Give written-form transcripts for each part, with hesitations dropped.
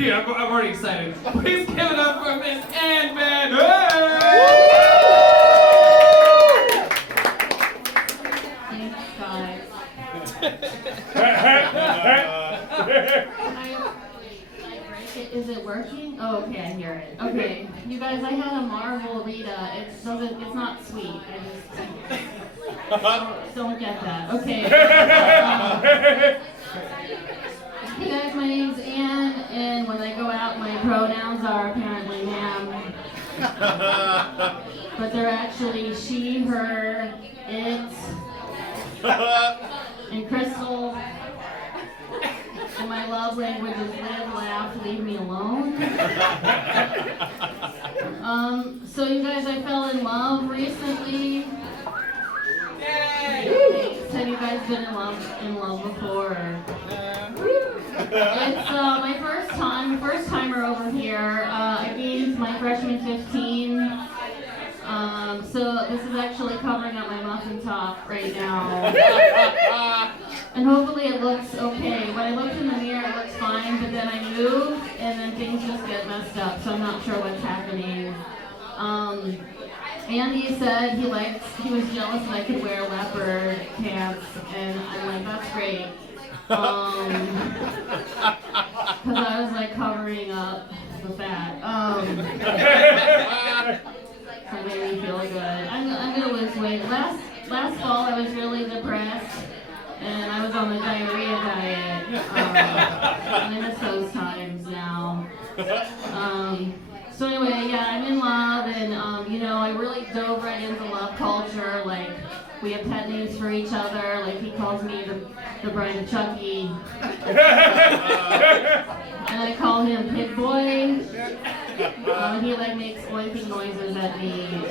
Dude, I'm already excited. Please give it up for Miss Ann Van. Thanks, guys. Is it working? Oh, okay, I hear it. Okay, you guys, I had a Marvel Rita. It's not sweet. I just don't get that. Okay. Hey guys, my name's Ann, and when I go out, my pronouns are apparently ma'am. But they're actually she, her, it, and Crystal. And my love language is live, laugh, leave me alone. So you guys, I fell in love recently. Yay! Have you guys been in love before? It's my first timer over here. I gained my freshman 15. So this is actually covering up my muffin top right now. And hopefully it looks okay. When I looked in the mirror, it looks fine, but then I move, and then things just get messed up, so I'm not sure what's happening. Andy said he was jealous that I could wear leopard pants, and I'm like, that's great. Because I was like covering up the fat. So it made me feel good. I'm gonna lose weight. Last fall I was really depressed, and I was on the diarrhea diet. And I miss those times now. So anyway, yeah, I'm in love, and I really dove right into love culture. Like, we have pet names for each other. Like, he calls me the bride of Chucky, and I call him Pig Boy. He makes oinking noises at me.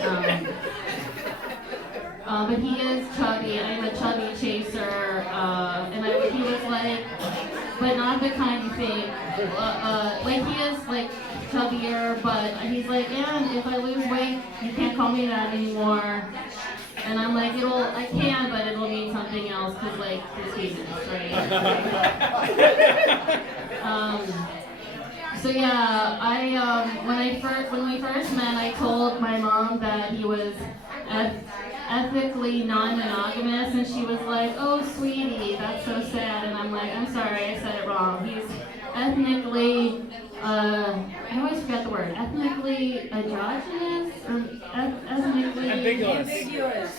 But he is chubby. I'm a chubby chaser, and he was like, but not the kind you think. He is like chubbier, but he's like, and if I lose weight, you can't call me that anymore. And I'm like, I can, but it'll mean something else, because it's famous, right? So yeah, when we first met, I told my mom that he was ethically non-monogamous, and she was like, "Oh, sweetie, that's so sad." And I'm like, "I'm sorry, I said it wrong. He's ethnically, I always forget the word, ethnically androgynous, or ethnically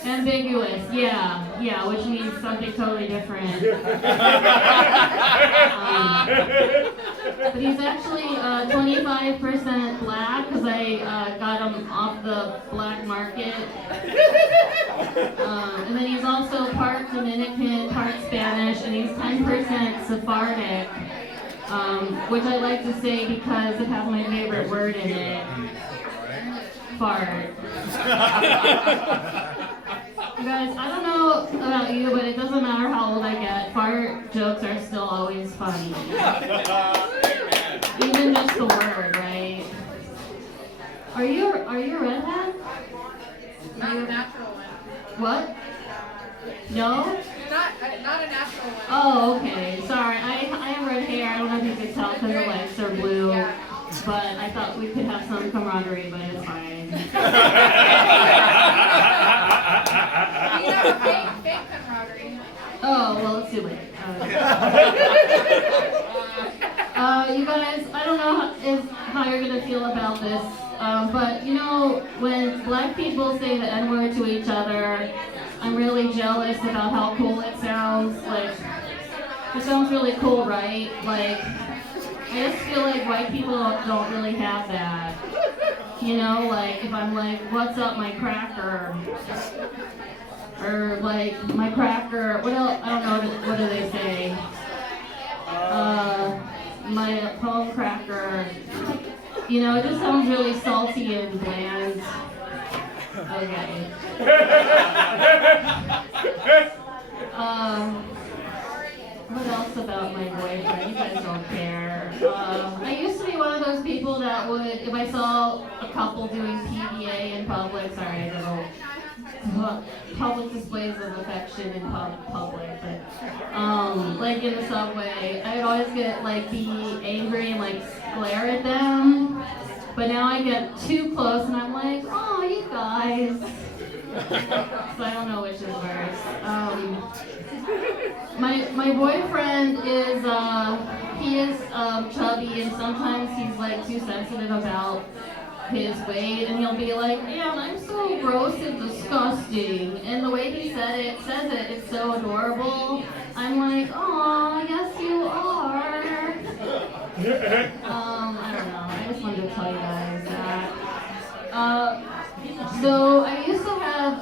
ambiguous. Yeah, which means something totally different. But he's actually 25% black, because I got him off the black market. And then he's also part Dominican, part Spanish, and he's 10% Sephardic, which I like to say because it has my favorite word in it, fart. You guys, I don't know about you, but it doesn't matter how old I get, fart jokes are still always funny. Even just the word, right? Are you a redhead? Not a natural one. What? No? Not a natural one. Oh, okay. Sorry, I have red hair. I don't know if you could tell because the lights are blue. Yeah. But I thought we could have some camaraderie, but it's fine. We have a fake camaraderie. Oh, well, it's too late. You guys, I don't know how you're going to feel about this, but when black people say the N-word to each other, I'm really jealous about how cool it sounds. It sounds really cool, right? I just feel like white people don't really have that. If I'm like, what's up, my cracker? Or my cracker, what else? I don't know, what do they say? My home cracker. It just sounds really salty and bland. Okay. What else about my boyfriend? You guys don't care. I used to be one of those people that would, if I saw a couple doing PDA in public, sorry, I don't know. public displays of affection in public, but like in the subway, I'd always get like be angry and like glare at them. But now I get too close and I'm like, oh, you guys. So I don't know which is worse. My boyfriend is he is chubby and sometimes he's like too sensitive about his weight and he'll be like, man, I'm so gross and disgusting. And the way he says it, it's so adorable. I'm like, oh, yes you are. I don't know. I just wanted to tell you guys that. So I used to have,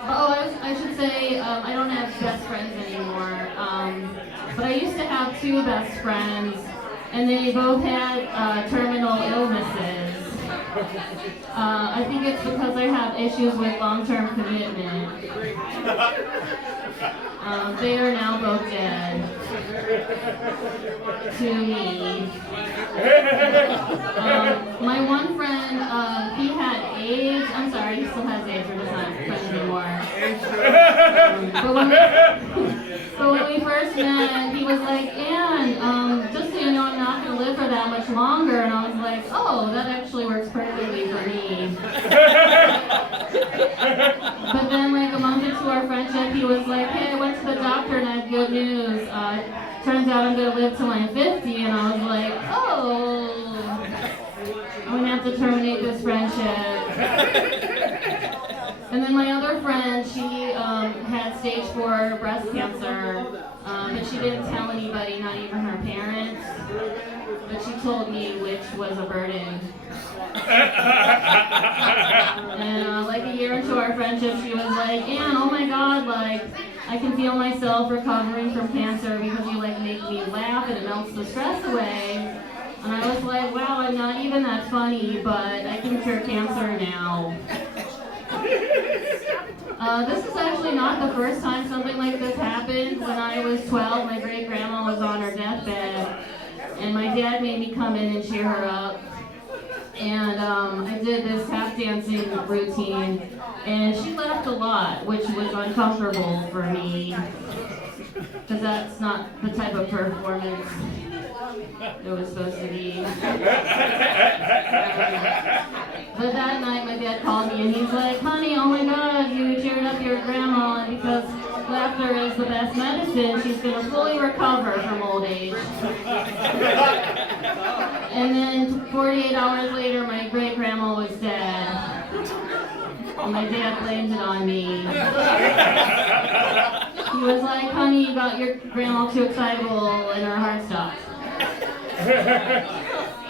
I should say, I don't have best friends anymore. But I used to have two best friends, and they both had terminal illnesses. I think it's because I have issues with long-term commitment. They are now both dead. To me. My one friend, he had AIDS. I'm sorry, he still has AIDS. We're just not friends anymore. But when we first met, he was like, Ann, just so you know, I'm not going to live for that much longer. And I was like, oh, that actually works perfectly for me. But then like a month into our friendship, he was like, hey, I went to the doctor and I have good news. Turns out I'm going to live till I'm 50. And I was like, oh, I'm going to have to terminate this friendship. And then my other friend, she had stage 4 breast cancer, but she didn't tell anybody, not even her parents. But she told me, which was a burden. And like a year into our friendship, she was like, Ann, oh my God, like, I can feel myself recovering from cancer because you like make me laugh and it melts the stress away. And I was like, wow, I'm not even that funny, but I can cure cancer now. This is actually not the first time something like this happened. When I was 12, my great-grandma was on her deathbed, and my dad made me come in and cheer her up. And I did this tap dancing routine, and she laughed a lot, which was uncomfortable for me, because that's not the type of performance it was supposed to be. But that night, my dad called me and he's like, honey, oh my God, you cheered up your grandma, and because laughter is the best medicine, she's going to fully recover from old age. And then 48 hours later, my great-grandma was dead. And my dad blamed it on me. He was like, honey, you got your grandma too excitable and her heart stopped.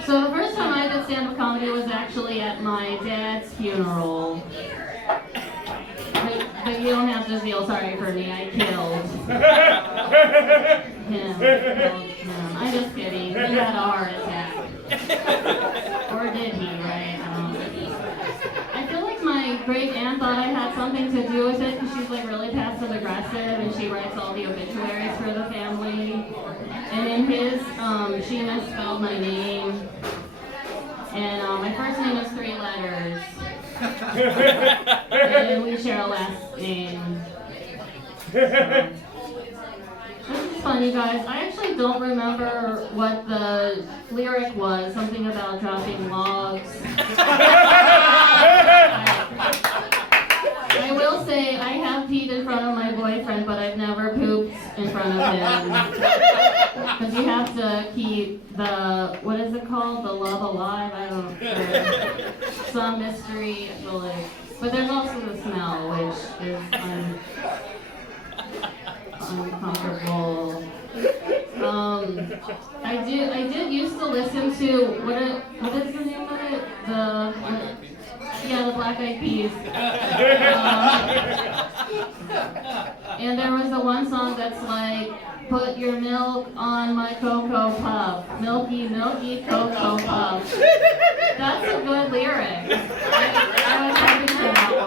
So the first time I did stand-up comedy was actually at my dad's funeral. But you don't have to feel sorry for me, I killed him. I'm just kidding, he had a heart attack. Or did he, right? I feel like my great aunt thought I had something to do with it because she's like really passive aggressive and she writes all the obituaries for the family. And in his, she misspelled my name. And my first name is 3 letters. And we share a last name. This is fun, you guys. I actually don't remember what the lyric was. Something about dropping logs. I will say I have peed in front of my boyfriend, but I've never pooped in front of him. Because you have to keep the, what is it called? The love alive? I don't know. Some mystery. But there's also the smell, which is uncomfortable. I did used to listen to, what is the name of it? The Black Eyed Peas. And there was the one song that's like, put your milk on my Cocoa Puff. Milky, milky Cocoa Puff. That's a good lyric. I was hoping for that one.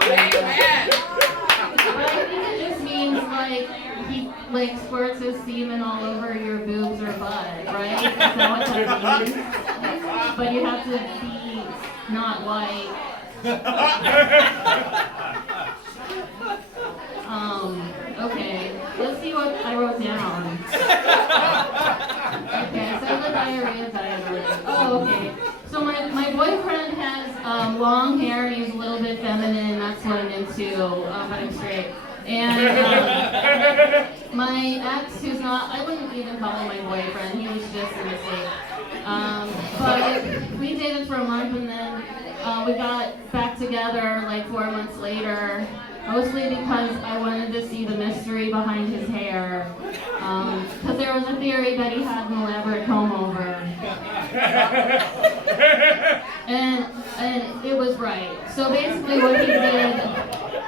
But I think it just means like, he like squirts his semen all over your boobs or butt, right? Is that what that means? But you have to be not white. Okay, let's see what I wrote down. Okay, so the diarrhea. Oh, okay. So my boyfriend has long hair and he's a little bit feminine. That's what I'm into, but I'm straight. And my ex, who's not, I wouldn't even call him my boyfriend. He was just a mistake. But we dated for a month and then we got back together like 4 months later. Mostly because I wanted to see the mystery behind his hair. Because there was a theory that he had an elaborate comb over. And it was right. So basically what he did,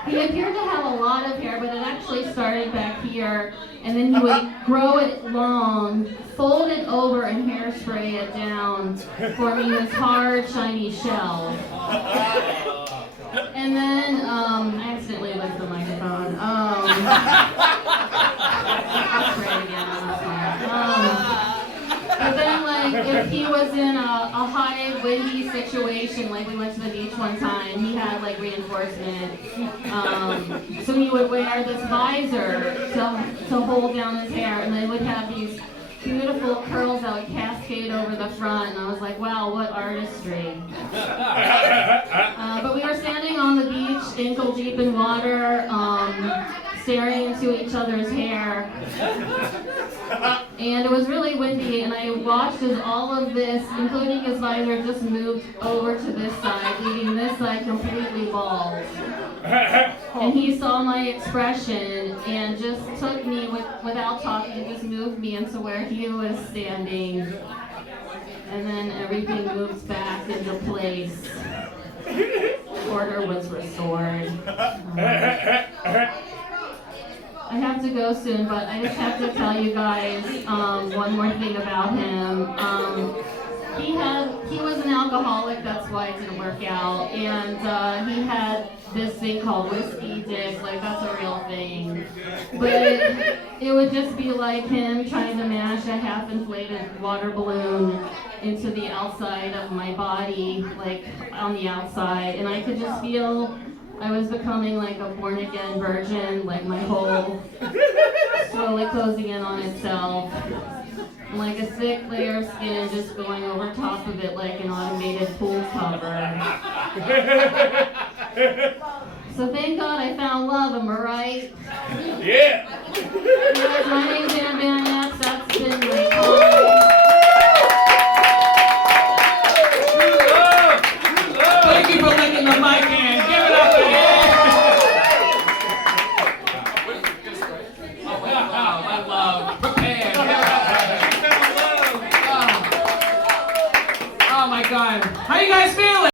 he appeared to have a lot of hair, but it actually started back here. And then he would grow it long, fold it over, and hairspray it down, forming this hard, shiny shell. And then, I accidentally licked the microphone. I'll spray it again. But then, like, if he was in a high, windy situation, like we went to the beach one time, he had, like, reinforcement. So he would wear this visor to hold down his hair, and they would have these beautiful curls that would cascade over the front, and I was like, wow, what artistry. But we were standing on the beach, ankle deep in water, staring into each other's hair. And it was really windy, and I watched as all of this, including his visor, just moved over to this side, leaving this side completely bald. And he saw my expression and just took me without talking, just moved me into where he was standing. And then everything moves back into place. Order was restored. I have to go soon, but I just have to tell you guys one more thing about him. He was an alcoholic, that's why it didn't work out, and he had this thing called whiskey dick, like that's a real thing. But it would just be like him trying to mash a half-inflated water balloon into the outside of my body, like on the outside, and I could just feel I was becoming like a born-again virgin, like my whole slowly closing in on itself. Like a thick layer of skin just going over top of it like an automated pool cover. So thank God I found love, am I right? Yeah! Guys, my name's Ann Van Ness, that's been my time. Thank you for licking the mic in. Give it up for Ann. Wow, I love prepared. Oh my God. How you guys feeling?